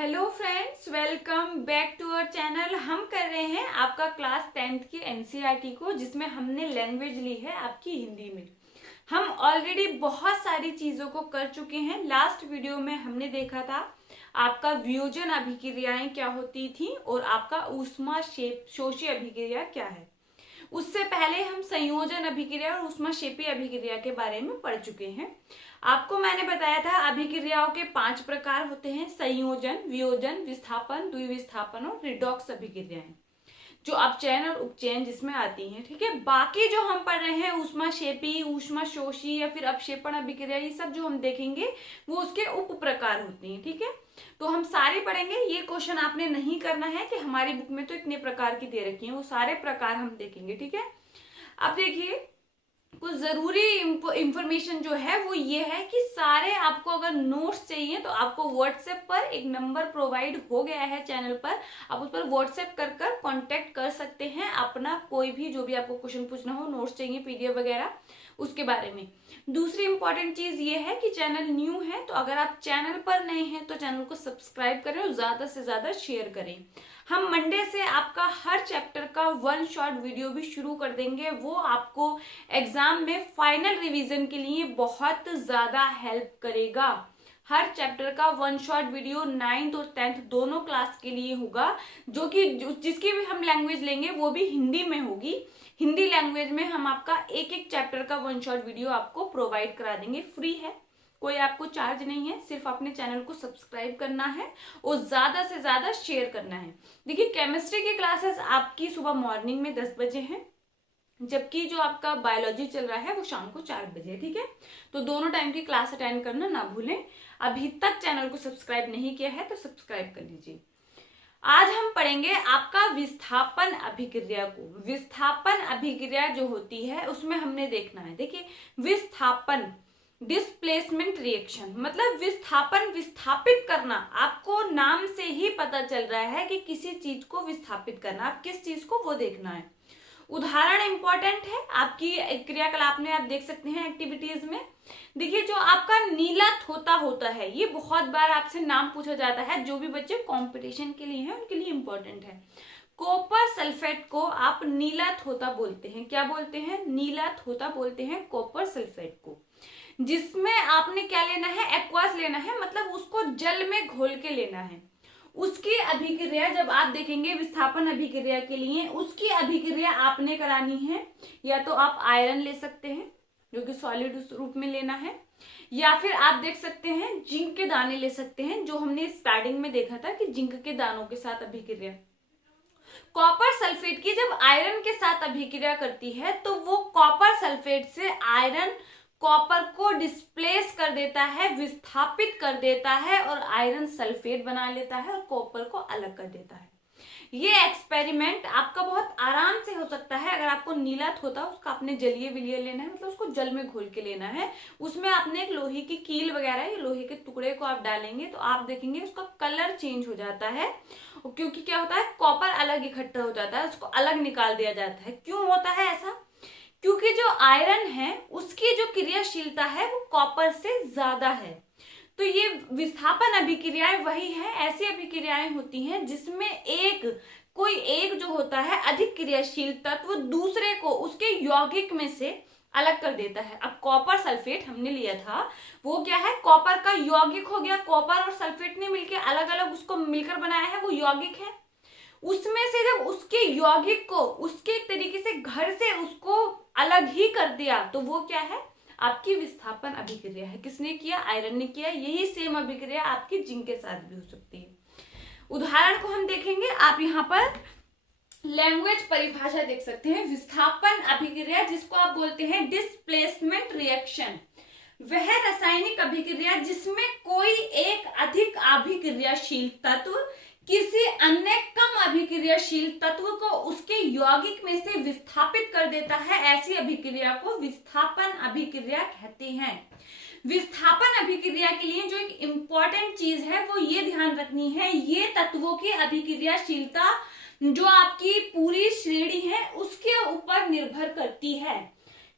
Hello friends, welcome back to our channel. हम कर रहे हैं आपका क्लास 10th की एनसीईआरटी को, जिसमें हमने लैंग्वेज ली है आपकी हिंदी में। हम ऑलरेडी बहुत सारी चीजों को कर चुके हैं। लास्ट वीडियो में हमने देखा था आपका वियोजन अभिक्रियाएं क्या होती थी और आपका ऊष्माशोषी अभिक्रिया क्या है। उससे पहले हम संयोजन अभिक्रिया और ऊष्माक्षेपी अभिक्रिया के बारे में पढ़ चुके हैं। आपको मैंने बताया था अभिक्रियाओं के 5 प्रकार होते हैं: संयोजन, वियोजन, विस्थापन, द्विविस्थापन और रिडॉक्स अभिक्रियाएं, जो अपचयन और उपचयन जिसमें आती हैं। ठीक है, बाकी जो हम पढ़ रहे हैं ऊष्माक्षेपी, ऊष्माशोषी या फिर अपक्षेपण अभिक्रिया, ये सब जो हम देखेंगे वो उसके उप प्रकार होते हैं। ठीक है, तो हम सारे पढ़ेंगे। ये क्वेश्चन आपने नहीं करना है कि हमारी बुक में तो इतने प्रकार की दे रखी हैं, वो सारे प्रकार हम देखेंगे। ठीक है, अब देखिए कुछ जरूरी इंफॉर्मेशन जो है वो ये है कि सारे आपको अगर नोट्स चाहिए तो आपको व्हाट्सएप पर एक नंबर प्रोवाइड हो गया है चैनल पर, आप उस पर व्हाट्सएप कर कांटेक्ट कर सकते हैं अपना कोई भी जो भी आपको क्वेश्चन पूछना हो, नोट्स चाहिए, पीडीएफ वगैरह, उसके बारे में। दूसरी इंपॉर्टेंट चीज ये है कि चैनल न्यू है, तो अगर आप चैनल पर नए हैं तो चैनल को सब्सक्राइब करें और ज्यादा से ज्यादा शेयर करें। हम मंडे से आपका हर चैप्टर का 1 शॉर्ट वीडियो भी शुरू कर देंगे। वो आपको एग्जाम में फाइनल रिवीजन के लिए बहुत ज्यादा हेल्प करेगा। हर चैप्टर का 1 शॉर्ट वीडियो 9th और 10th दोनों क्लास के लिए होगा, जो कि जिसकी भी हम लैंग्वेज लेंगे वो भी हिंदी में होगी। हिंदी लैंग्वेज में हम आपका एक एक चैप्टर का 1 शॉर्ट वीडियो आपको प्रोवाइड करा देंगे, फ्री है, कोई आपको चार्ज नहीं है। सिर्फ अपने चैनल को सब्सक्राइब करना है और ज्यादा से ज्यादा शेयर करना है। देखिए, केमिस्ट्री की क्लासेस आपकी सुबह मॉर्निंग में 10 बजे हैं, जबकि जो आपका बायोलॉजी चल रहा है वो शाम को 4 बजे। ठीक है, तो दोनों टाइम की क्लास अटेंड करना ना भूलें। अभी तक चैनल को सब्सक्राइब नहीं किया है तो सब्सक्राइब कर लीजिए। आज हम पढ़ेंगे आपका विस्थापन अभिक्रिया को। विस्थापन अभिक्रिया जो होती है उसमें हमने देखना है, देखिए विस्थापन, डिस्प्लेसमेंट रिएक्शन, मतलब विस्थापन, विस्थापित करना। आपको नाम से ही पता चल रहा है कि किसी चीज को विस्थापित करना, आप किस चीज को वो देखना है। उदाहरण इंपॉर्टेंट है आपकी क्रियाकलाप में, आप देख सकते हैं एक्टिविटीज में। देखिए, जो आपका नीला थोता होता है, ये बहुत बार आपसे नाम पूछा जाता है, जो भी बच्चे कंपटीशन के लिए हैं उनके लिए इंपॉर्टेंट है। कॉपर सल्फेट को आप नीला थोता बोलते हैं। क्या बोलते हैं? नीला थोता बोलते हैं कॉपर सल्फेट को, जिसमें आपने क्या लेना है? एक्वास लेना है, मतलब उसको जल में घोल के लेना है। उसकी अभिक्रिया जब आप देखेंगे विस्थापन अभिक्रिया के लिए, उसकी अभिक्रिया आपने करानी है। या तो आप आयरन ले सकते हैं, जो कि सॉलिड रूप में लेना है, या फिर आप देख सकते हैं जिंक के दाने ले सकते हैं, जो हमने स्टार्टिंग में देखा था कि जिंक के दानों के साथ अभिक्रिया। कॉपर सल्फेट की जब आयरन के साथ अभिक्रिया करती है तो वो कॉपर सल्फेट से आयरन कॉपर को डिस्प्लेस कर देता है, विस्थापित कर देता है और आयरन सल्फेट बना लेता है और कॉपर को अलग कर देता है। ये एक्सपेरिमेंट आपका बहुत आराम से हो सकता है। अगर आपको नीला थोता उसका आपने जलीय विलीय लेना है, मतलब उसको जल में घोल के लेना है, उसमें आपने एक लोहे की कील वगैरह या लोहे के टुकड़े को आप डालेंगे तो आप देखेंगे उसका कलर चेंज हो जाता है, क्योंकि क्या होता है, कॉपर अलग इकट्ठा हो जाता है, उसको अलग निकाल दिया जाता है। क्यों होता है ऐसा? क्योंकि जो आयरन है उसकी जो क्रियाशीलता है वो कॉपर से ज्यादा है। तो ये विस्थापन अभिक्रियाएं वही है, ऐसी अभिक्रियाएं होती हैं जिसमें कोई एक जो होता है अधिक क्रियाशील तत्व दूसरे को उसके यौगिक में से अलग कर देता है। अब कॉपर सल्फेट हमने लिया था, वो क्या है? कॉपर का यौगिक हो गया। कॉपर और सल्फेट ने मिलकर अलग अलग उसको मिलकर बनाया है, वो यौगिक है। उसमें से जब उसके यौगिक को उसके तरीके से घर से उसको अलग ही कर दिया तो वो क्या है? आपकी विस्थापन अभिक्रिया है। किसने किया? आयरन ने किया। यही सेम अभिक्रिया आपकी जिंक के साथ भी हो सकती है। उदाहरण को हम देखेंगे। आप यहाँ पर लैंग्वेज परिभाषा देख सकते हैं। विस्थापन अभिक्रिया, जिसको आप बोलते हैं डिस्प्लेसमेंट रिएक्शन, वह रासायनिक अभिक्रिया जिसमें कोई एक अधिक अभिक्रियाशील तत्व किसी अन्य कम अभिक्रियाशील तत्व को उसके यौगिक में से विस्थापित कर देता है, ऐसी अभिक्रिया को विस्थापन अभिक्रिया कहते हैं। विस्थापन अभिक्रिया के लिए जो एक इंपॉर्टेंट चीज है वो ये ध्यान रखनी है, ये तत्वों की अभिक्रियाशीलता जो आपकी पूरी श्रेणी है उसके ऊपर निर्भर करती है।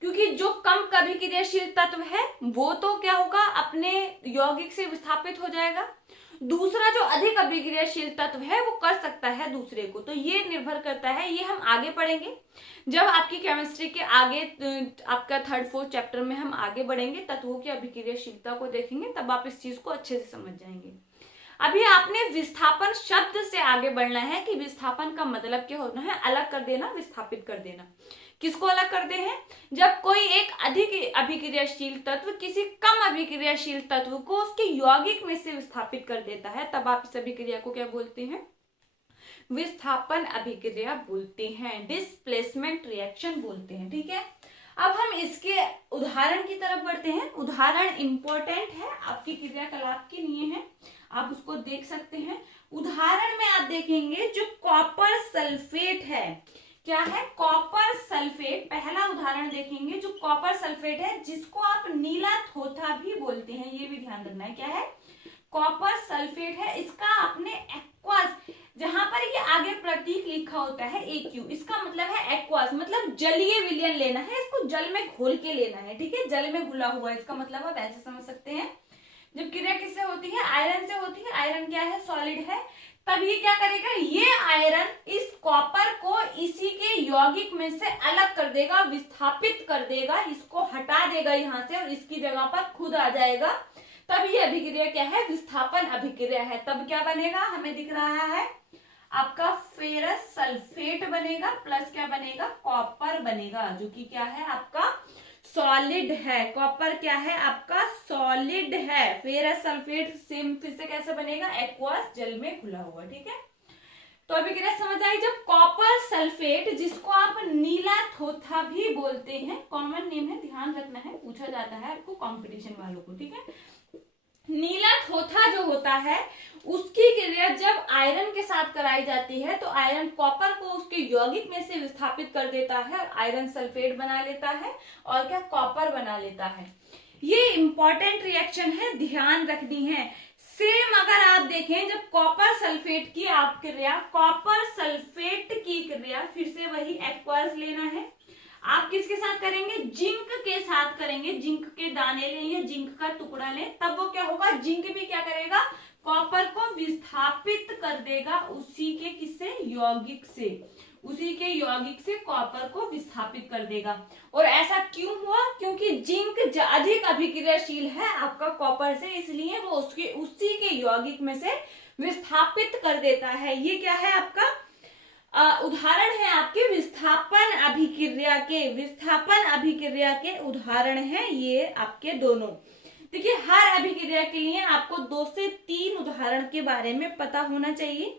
क्योंकि जो कम अभिक्रियाशील तत्व है वो तो क्या होगा? अपने यौगिक से विस्थापित हो जाएगा, दूसरा जो अधिक अभिक्रियाशील तत्व है वो कर सकता है दूसरे को। तो ये निर्भर करता है, ये हम आगे पढ़ेंगे जब आपकी केमिस्ट्री के आगे आपका 3rd 4th चैप्टर में हम आगे बढ़ेंगे, तत्वों की अभिक्रियाशीलता को देखेंगे, तब आप इस चीज को अच्छे से समझ जाएंगे। अभी आपने विस्थापन शब्द से आगे बढ़ना है कि विस्थापन का मतलब क्या होता है, अलग कर देना, विस्थापित कर देना। किसको अलग करते हैं? जब कोई एक अधिक अभिक्रियाशील तत्व किसी कम अभिक्रियाशील तत्व को उसके यौगिक में से विस्थापित कर देता है, तब आप इस अभिक्रिया को क्या बोलते हैं? विस्थापन अभिक्रिया बोलते हैं, डिस्प्लेसमेंट रिएक्शन बोलते हैं। ठीक है, अब हम इसके उदाहरण की तरफ बढ़ते हैं। उदाहरण इंपॉर्टेंट है, आपकी क्रियाकलाप के लिए है, आप उसको देख सकते हैं। उदाहरण में आप देखेंगे जो कॉपर सल्फेट है, क्या है? Copper sulphate. पहला उदाहरण देखेंगे जो कॉपर सल्फेट है, जिसको आप नीला थोथा भी बोलते हैं, ये भी ध्यान रखना है। क्या है? कॉपर सल्फेट है। इसका आपने एक्वास, जहां पर ये आगे प्रतीक लिखा होता है AQ, इसका मतलब है एक्वास, मतलब जलीय विलयन लेना है, इसको जल में घोल के लेना है। ठीक है, जल में घुला हुआ, इसका मतलब आप ऐसे समझ सकते हैं। जब क्रिया किससे होती है? आयरन से होती है। आयरन क्या है? सॉलिड है। तब ये क्या करेगा? ये आयरन इस कॉपर को इसी के यौगिक में से अलग कर देगा, विस्थापित कर देगा, इसको हटा देगा यहाँ से और इसकी जगह पर खुद आ जाएगा। तब ये अभिक्रिया क्या है? विस्थापन अभिक्रिया है। तब क्या बनेगा? हमें दिख रहा है आपका फेरस सल्फेट बनेगा, प्लस क्या बनेगा? कॉपर बनेगा, जो कि क्या है? आपका सॉलिड है। कॉपर क्या है? आपका सॉलिड है। फेरस सल्फेट सेम फिर से कैसे बनेगा? एक्वास, जल में घुला हुआ। ठीक है, तो अभिक्रिया समझ आई। जब कॉपर सल्फेट, जिसको आप नीला थोथा भी बोलते हैं, कॉमन नेम है, ध्यान रखना है, पूछा जाता है आपको कंपटीशन वालों को। ठीक है, नीला थोथा जो होता है उसकी क्रिया जब आयरन के साथ कराई जाती है तो आयरन कॉपर को उसके यौगिक में से विस्थापित कर देता है और आयरन सल्फेट बना लेता है और क्या? कॉपर बना लेता है। ये इंपॉर्टेंट रिएक्शन है, ध्यान रखनी है। सेम अगर आप देखें, जब कॉपर सल्फेट की आप क्रिया, कॉपर सल्फेट की क्रिया, फिर से वही एक्वास लेना है, आप किसके साथ करेंगे? जिंक के साथ करेंगे। जिंक के दाने लें या जिंक का टुकड़ा लें, तब वो क्या होगा? जिंक भी क्या करेगा? कॉपर को विस्थापित कर देगा उसी के किससे? यौगिक से। उसी के यौगिक से कॉपर को विस्थापित कर देगा। और ऐसा क्यों हुआ? क्योंकि जिंक अधिक अभिक्रियाशील है आपका कॉपर से, इसलिए वो उसके उसी के यौगिक में से विस्थापित कर देता है। ये क्या है? आपका उदाहरण है आपके विस्थापन अभिक्रिया के। विस्थापन अभिक्रिया के उदाहरण है ये आपके दोनों। देखिए, हर अभिक्रिया के लिए आपको 2 से 3 उदाहरण के बारे में पता होना चाहिए।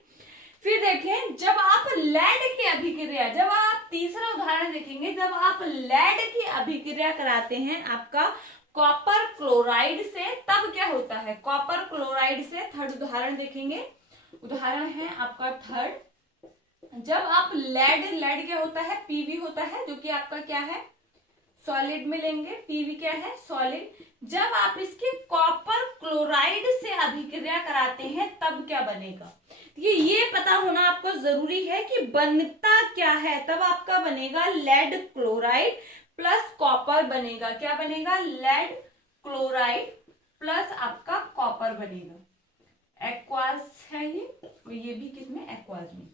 फिर देखें, जब आप लेड की अभिक्रिया, जब आप तीसरा उदाहरण देखेंगे, जब आप लेड की अभिक्रिया कराते हैं आपका कॉपर क्लोराइड से, तब क्या होता है? कॉपर क्लोराइड से 3rd उदाहरण देखेंगे। उदाहरण है आपका 3rd, जब आप लेड क्या होता है? पीवी होता है, जो कि आपका क्या है? सॉलिड में लेंगे। पीवी क्या है? सॉलिड। जब आप इसके कॉपर क्लोराइड से अभिक्रिया कराते हैं तब क्या बनेगा? ये पता होना आपको जरूरी है कि बनता क्या है। तब आपका बनेगा लेड क्लोराइड प्लस कॉपर बनेगा। क्या बनेगा? लेड क्लोराइड प्लस आपका कॉपर बनेगा। एक्वास है ये भी किसमें? एक्वास में।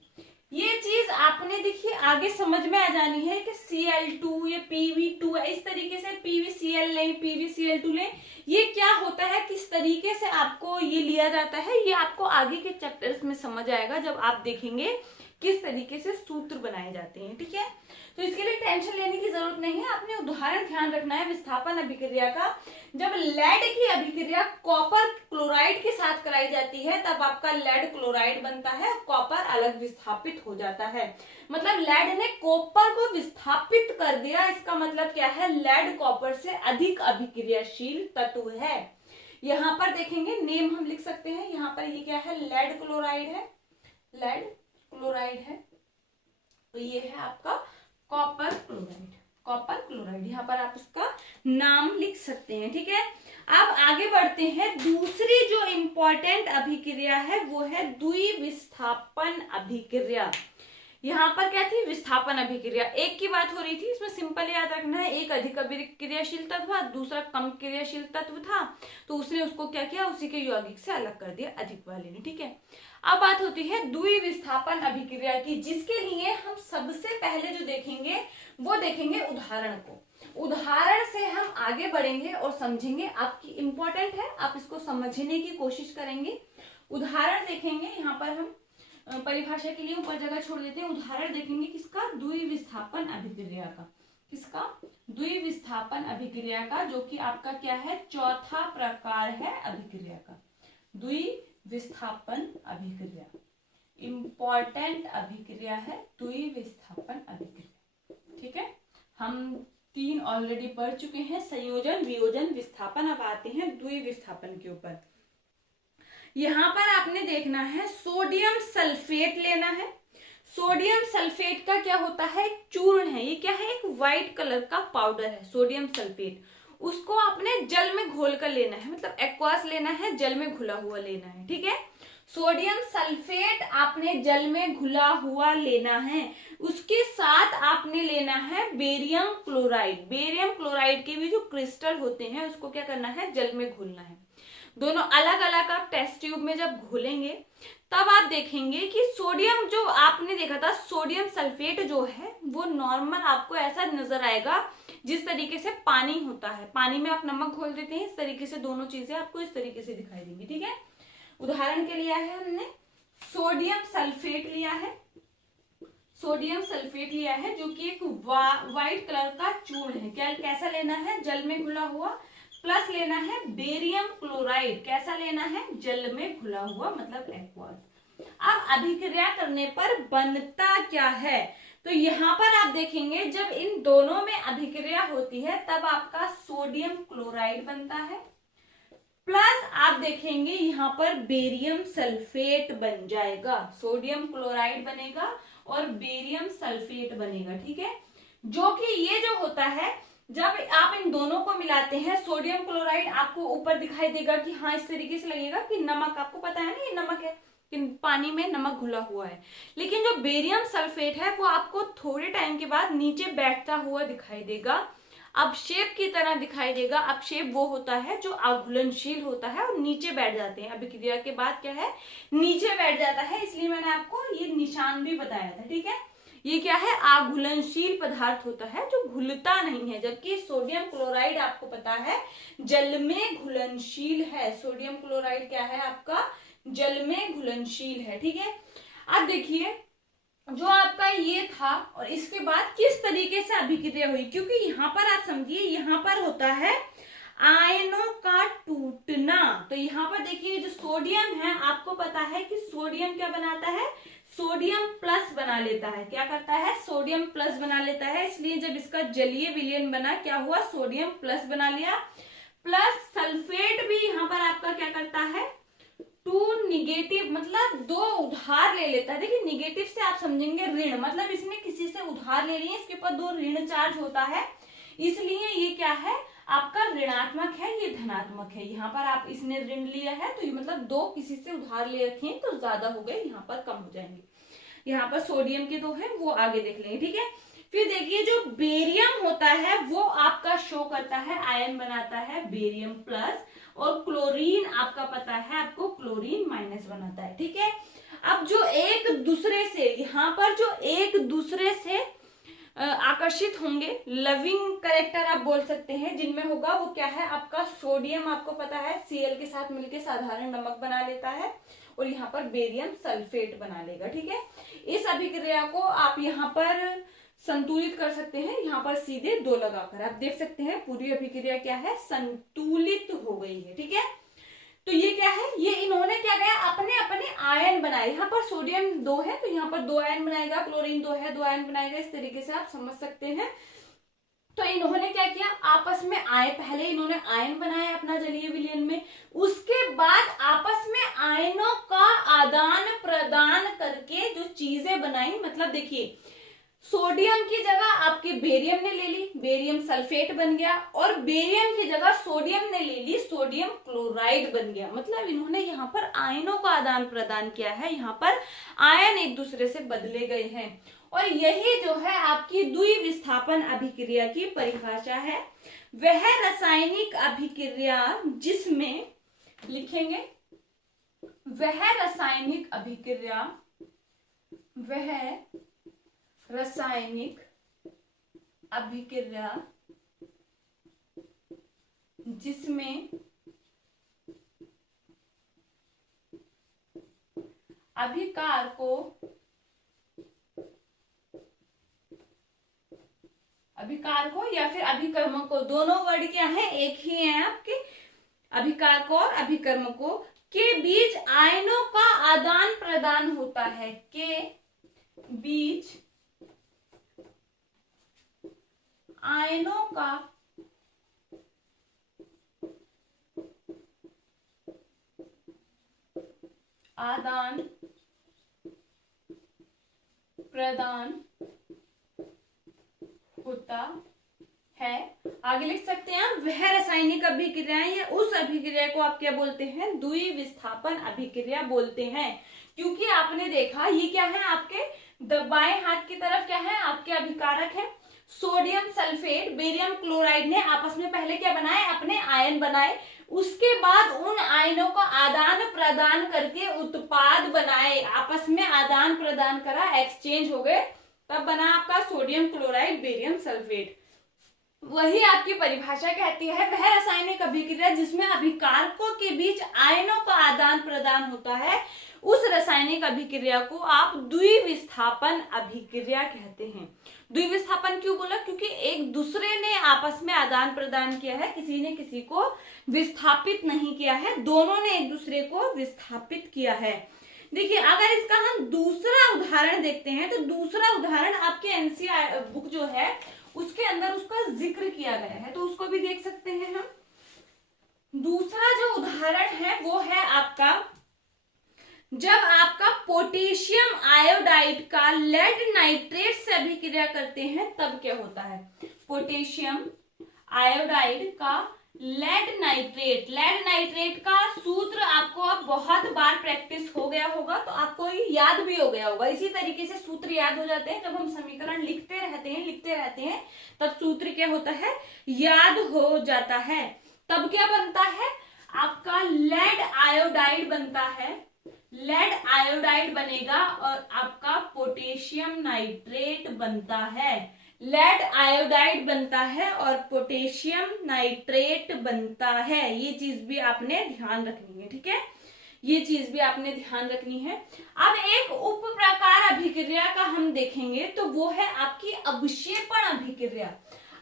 ये चीज आपने देखिए आगे समझ में आ जानी है कि Cl2 या PV2 है, इस तरीके से PVCl लें, PVCl2 लें, ये क्या होता है, किस तरीके से आपको ये लिया जाता है, ये आपको आगे के चैप्टर्स में समझ आएगा जब आप देखेंगे किस तरीके से सूत्र बनाए जाते हैं। ठीक है, तो इसके लिए टेंशन लेने की जरूरत नहीं है, आपने उदाहरण ध्यान रखना है विस्थापन अभिक्रिया का। जब लेड की अभिक्रिया कॉपर क्लोराइड के साथ कराई जाती है तब आपका लेड क्लोराइड बनता है, कॉपर अलग विस्थापित हो जाता है। मतलब लेड ने कॉपर को विस्थापित कर दिया, इसका मतलब क्या है? लेड कॉपर से अधिक अभिक्रियाशील तत्व है। यहाँ पर देखेंगे नेम हम लिख सकते हैं, यहाँ पर ये क्या है? लेड क्लोराइड है, लेड क्लोराइड है, तो ये है आपका कॉपर क्लोराइड। कॉपर क्लोराइड यहाँ पर आप इसका नाम लिख सकते हैं। ठीक है, अब आगे बढ़ते हैं। दूसरी जो इंपॉर्टेंट अभिक्रिया है वो है द्विविस्थापन अभिक्रिया। यहाँ पर क्या थी, विस्थापन अभिक्रिया। एक की बात हो रही थी, इसमें सिंपल याद रखना है, एक अधिक अभिक्रियाशील तत्व था, दूसरा कम क्रियाशील तत्व था, तो उसने उसको क्या किया, उसी के यौगिक से अलग कर दिया अधिक वाले ने, ठीक है। अब बात होती है द्वि विस्थापन अभिक्रिया की, जिसके लिए हम सबसे पहले जो देखेंगे वो देखेंगे उदाहरण को। उदाहरण से हम आगे बढ़ेंगे और समझेंगे, आपकी इंपॉर्टेंट है, आप इसको समझने की कोशिश करेंगे। उदाहरण देखेंगे, यहाँ पर हम परिभाषा के लिए ऊपर जगह छोड़ देते हैं। उदाहरण देखेंगे किसका, द्विविस्थापन अभिक्रिया का। किसका, द्विविस्थापन अभिक्रिया का, जो कि आपका क्या है, चौथा प्रकार है अभिक्रिया का, द्विविस्थापन अभिक्रिया। इंपॉर्टेंट अभिक्रिया है द्विविस्थापन अभिक्रिया, ठीक है। हम 3 ऑलरेडी पढ़ चुके हैं, संयोजन, वियोजन, विस्थापन। अब आते हैं द्विविस्थापन के ऊपर। यहां पर आपने देखना है, सोडियम सल्फेट लेना है। सोडियम सल्फेट का क्या होता है, चूर्ण है, ये क्या है, एक व्हाइट कलर का पाउडर है सोडियम सल्फेट। उसको आपने जल में घोल कर लेना है, मतलब एक्वास लेना है, जल में घुला हुआ लेना है, ठीक है। सोडियम सल्फेट आपने जल में घुला हुआ लेना है। उसके साथ आपने लेना है बेरियम क्लोराइड। बेरियम क्लोराइड के भी जो क्रिस्टल होते हैं उसको क्या करना है, जल में घोलना है। दोनों अलग अलग आप टेस्ट ट्यूब में जब घोलेंगे तब आप देखेंगे कि सोडियम, जो आपने देखा था सोडियम सल्फेट जो है वो नॉर्मल आपको ऐसा नजर आएगा जिस तरीके से पानी होता है, पानी में आप नमक घोल देते हैं, इस तरीके से दोनों चीजें आपको इस तरीके से दिखाई देंगी, ठीक है। उदाहरण के लिए है, हमने सोडियम सल्फेट लिया है, सोडियम सल्फेट लिया है जो कि एक व्हाइट कलर का चूर्ण है। क्या, कैसा लेना है, जल में घुला हुआ, प्लस लेना है बेरियम क्लोराइड, कैसा लेना है, जल में घुला हुआ, मतलब एक्वास। अब अभिक्रिया करने पर बनता क्या है, तो यहां पर आप देखेंगे जब इन दोनों में अभिक्रिया होती है तब आपका सोडियम क्लोराइड बनता है, प्लस आप देखेंगे यहां पर बेरियम सल्फेट बन जाएगा। सोडियम क्लोराइड बनेगा और बेरियम सल्फेट बनेगा, ठीक है। जो कि ये जो होता है, जब आप इन दोनों को मिलाते हैं, सोडियम क्लोराइड आपको ऊपर दिखाई देगा कि हाँ इस तरीके से लगेगा कि नमक, आपको पता है ना ये नमक है, कि पानी में नमक घुला हुआ है। लेकिन जो बेरियम सल्फेट है वो आपको थोड़े टाइम के बाद नीचे बैठता हुआ दिखाई देगा, अपशेप की तरह दिखाई देगा। अपशेप वो होता है जो अघुलनशील होता है और नीचे बैठ जाते हैं, अभिक्रिया के बाद क्या है, नीचे बैठ जाता है, इसलिए मैंने आपको ये निशान भी बताया था, ठीक है। ये क्या है, अघुलनशील पदार्थ होता है जो घुलता नहीं है, जबकि सोडियम क्लोराइड आपको पता है जल में घुलनशील है। सोडियम क्लोराइड क्या है आपका, जल में घुलनशील है, ठीक है। अब देखिए जो आपका ये था और इसके बाद किस तरीके से अभिक्रिया हुई, क्योंकि यहाँ पर आप समझिए, यहाँ पर होता है आयनों का टूटना। तो यहाँ पर देखिए जो सोडियम है, आपको पता है कि सोडियम क्या बनाता है, सोडियम प्लस बना लेता है। क्या करता है, सोडियम प्लस बना लेता है। इसलिए जब इसका जलीय विलयन बना, क्या हुआ, सोडियम प्लस बना लिया। प्लस सल्फेट भी यहाँ पर आपका क्या करता है, 2 निगेटिव, मतलब 2 उधार ले लेता है। देखिए निगेटिव से आप समझेंगे ऋण, मतलब इसने किसी से उधार ले लिया, इसके ऊपर 2 ऋण चार्ज होता है, इसलिए ये क्या है आपका ऋणात्मक है, ये धनात्मक है। यहाँ पर आप इसने ऋण लिया है तो ये मतलब 2 किसी से उधार ले रखे हैं तो ज्यादा हो गए, यहाँ पर कम हो जाएंगे। यहाँ पर सोडियम के 2 है, वो आगे देख लेंगे, ठीक है। फिर देखिए जो बेरियम होता है वो आपका शो करता है, आयन बनाता है बेरियम प्लस, और क्लोरीन आपका पता है आपको क्लोरीन माइनस बनाता है, ठीक है। अब जो एक दूसरे से, यहाँ पर जो एक दूसरे से आकर्षित होंगे, लविंग करेक्टर आप बोल सकते हैं, जिनमें होगा वो क्या है आपका सोडियम, आपको पता है Cl के साथ मिलकर साधारण नमक बना लेता है और यहाँ पर बेरियम सल्फेट बना लेगा, ठीक है। इस अभिक्रिया को आप यहाँ पर संतुलित कर सकते हैं, यहाँ पर सीधे 2 लगाकर आप देख सकते हैं पूरी अभिक्रिया क्या है, संतुलित हो गई है, ठीक है। तो ये क्या है, ये इन्होंने क्या किया, अपने अपने आयन बनाए। यहाँ पर सोडियम 2 है तो यहाँ पर 2 आयन बनाएगा, क्लोरीन 2 है 2 आयन बनाएगा, इस तरीके से आप समझ सकते हैं। तो इन्होंने क्या किया, आपस में आए, पहले इन्होंने आयन बनाया अपना जलीय विलयन में, उसके बाद आपस में आयनों का आदान प्रदान करके जो चीजें बनाई, मतलब देखिए सोडियम की जगह आपके बेरियम ने ले ली, बेरियम सल्फेट बन गया, और बेरियम की जगह सोडियम ने ले ली, सोडियम क्लोराइड बन गया। मतलब इन्होंने यहाँ पर आयनों का आदान प्रदान किया है, यहाँ पर आयन एक दूसरे से बदले गए हैं। और यही जो है आपकी द्विविस्थापन अभिक्रिया की परिभाषा है। वह रासायनिक अभिक्रिया जिसमें, लिखेंगे, वह रासायनिक अभिक्रिया, वह रासायनिक अभिक्रिया जिसमें अभिकारकों या फिर अभिकर्मकों, दोनों वर्ड क्या है, एक ही है आपके, अभिकारकों और अभिकर्मकों के बीच आयनों का आदान प्रदान होता है, के बीच आयनों का आदान प्रदान होता है। आगे लिख सकते हैं वह रासायनिक अभिक्रियाएं या उस अभिक्रिया को आप क्या बोलते हैं, द्विविस्थापन अभिक्रिया बोलते हैं। क्योंकि आपने देखा ये क्या है, आपके बाएं हाथ की तरफ क्या है, आपके अभिकारक है, सोडियम सल्फेट बेरियम क्लोराइड ने आपस में पहले क्या बनाए, अपने आयन बनाए, उसके बाद उन आयनों का आदान प्रदान करके उत्पाद बनाए, आपस में आदान प्रदान करा, एक्सचेंज हो गए, तब बना आपका सोडियम क्लोराइड बेरियम सल्फेट। वही आपकी परिभाषा कहती है वह रासायनिक अभिक्रिया जिसमें अभिकारकों के बीच आयनों का आदान प्रदान होता है, उस रासायनिक अभिक्रिया को आप द्विविस्थापन अभिक्रिया कहते हैं। द्विविस्थापन क्यों बोला, क्योंकि एक दूसरे ने आपस में आदान प्रदान किया है, किसी ने किसी को विस्थापित नहीं किया है, दोनों ने एक दूसरे को विस्थापित किया है। देखिए अगर इसका हम दूसरा उदाहरण देखते हैं, तो दूसरा उदाहरण आपके एनसीईआरटी बुक जो है उसके अंदर उसका जिक्र किया गया है, तो उसको भी देख सकते हैं हम। दूसरा जो उदाहरण है वो है आपका, जब आपका पोटेशियम आयोडाइड का लेड नाइट्रेट से अभिक्रिया करते हैं तब क्या होता है। पोटेशियम आयोडाइड का लेड नाइट्रेट का सूत्र आपको अब बहुत बार प्रैक्टिस हो गया होगा, तो आपको याद भी हो गया होगा। इसी तरीके से सूत्र याद हो जाते हैं, जब हम समीकरण लिखते रहते हैं तब सूत्र क्या होता है, याद हो जाता है। तब क्या बनता है, आपका लेड आयोडाइड बनता है, लेड आयोडाइड बनेगा और आपका पोटेशियम नाइट्रेट बनता है। लेड आयोडाइड बनता है और पोटेशियम नाइट्रेट बनता है। ये चीज भी आपने ध्यान रखनी है, ठीक है, ये चीज भी आपने ध्यान रखनी है। अब एक उप प्रकार अभिक्रिया का हम देखेंगे, तो वो है आपकी अवक्षेपण अभिक्रिया।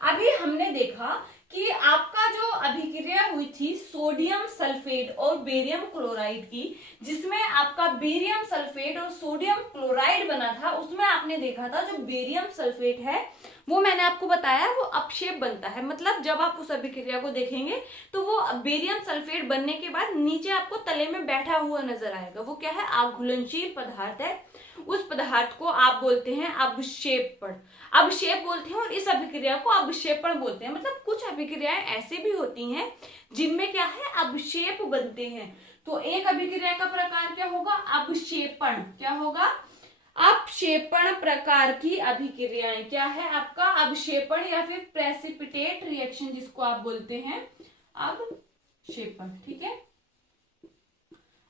अभी हमने देखा कि आपका जो अभिक्रिया हुई थी सोडियम सल्फेट और बेरियम क्लोराइड की, जिसमें आपका बेरियम सल्फेट और सोडियम क्लोराइड बना था, उसमें आपने देखा था जो बेरियम सल्फेट है वो मैंने आपको बताया वो अपक्षेप बनता है। मतलब जब आप उस अभिक्रिया को देखेंगे तो वो बेरियम सल्फेट बनने के बाद नीचे आपको तले में बैठा हुआ नजर आएगा। वो क्या है, आघूलनशील पदार्थ है। उस पदार्थ को आप बोलते हैं अवक्षेपण, अवक्षेप बोलते हैं, और इस अभिक्रिया को अवक्षेपण बोलते हैं। मतलब कुछ अभिक्रियाएं ऐसे भी होती हैं जिनमें क्या है, अवक्षेप बनते हैं। तो एक अभिक्रिया का प्रकार क्या होगा, अवक्षेपण। क्या होगा, अपक्षेपण प्रकार की अभिक्रियाएं क्या है आपका, अवक्षेपण या फिर प्रेसिपिटेट रिएक्शन जिसको आप बोलते हैं अवक्षेपण। ठीक है,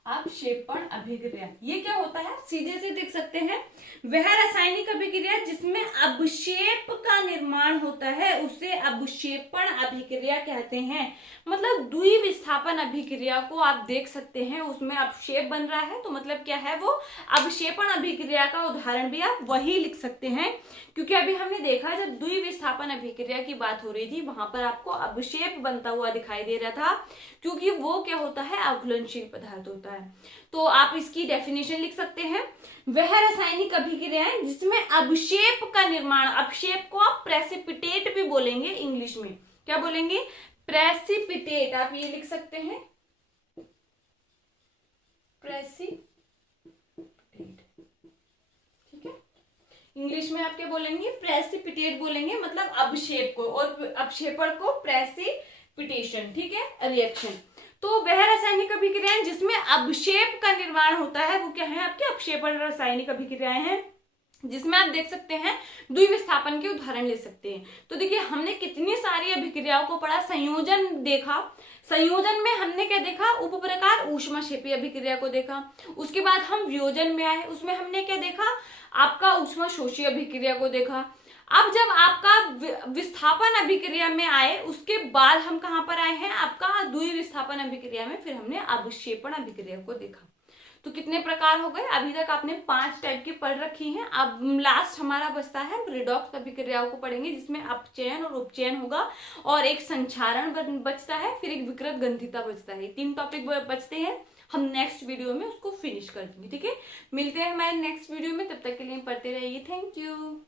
अपक्षेपण अभिक्रिया ये क्या होता है, सीधे से देख सकते हैं, वह रासायनिक अभिक्रिया जिसमें अवक्षेप का निर्माण होता है उसे अवक्षेपण अभिक्रिया कहते हैं। मतलब द्विविस्थापन अभिक्रिया को आप देख सकते हैं, उसमें अवक्षेप बन रहा है, तो मतलब क्या है, वो अवक्षेपण अभिक्रिया का उदाहरण भी आप वही लिख सकते हैं। क्योंकि अभी हमने देखा जब द्विविस्थापन अभिक्रिया की बात हो रही थी वहां पर आपको अवक्षेप बनता हुआ दिखाई दे रहा था, क्योंकि वो क्या होता है, आघूलनशील पदार्थ होता है। तो आप इसकी डेफिनेशन लिख सकते हैं, वह रासायनिक अभिक्रिया है जिसमें अवक्षेप का निर्माण, अवक्षेप को आप प्रेसिपिटेट भी बोलेंगे इंग्लिश में, क्या बोलेंगे, प्रेसिपिटेट। आप ये लिख सकते हैं प्रेसिपिटेट, ठीक है, इंग्लिश इंग्लिश में आप क्या बोलेंगे, प्रेसिपिटेट बोलेंगे, मतलब अवक्षेप को, और अवक्षेपण को प्रेसिपिटेशन, ठीक है, रिएक्शन। तो वह रासायनिक अभिक्रियाएं जिसमें अवक्षेप का निर्माण होता है वो क्या है, आपके अवक्षेपण रासायनिक अभिक्रियाएं हैं, जिसमें आप देख सकते हैं द्विविस्थापन के उदाहरण ले सकते हैं। तो देखिए हमने कितनी सारी अभिक्रियाओं को पढ़ा, संयोजन देखा, संयोजन में हमने क्या देखा, उपप्रकार ऊष्माक्षेपी अभिक्रिया को देखा। उसके बाद हम वियोजन में आए, उसमें हमने क्या देखा, आपका ऊष्माशोषी अभिक्रिया को देखा। अब जब आपका विस्थापन अभिक्रिया में आए उसके बाद हम कहां पर आए हैं, आपका द्विविस्थापन अभिक्रिया में, फिर हमने अवक्षेपण अभिक्रिया को देखा। तो कितने प्रकार हो गए, अभी तक आपने 5 टाइप की पढ़ रखी हैं। अब लास्ट हमारा बचता है, रिडॉक्स अभिक्रियाओं को पढ़ेंगे जिसमें अपचयन और उपचयन होगा, और एक संक्षारण बचता है, फिर एक विकृत गंधिता बचता है। 3 टॉपिक बचते हैं, हम नेक्स्ट वीडियो में उसको फिनिश कर देंगे, ठीक है। मिलते हैं हमारे नेक्स्ट वीडियो में, तब तक के लिए पढ़ते रहिए। Thank you.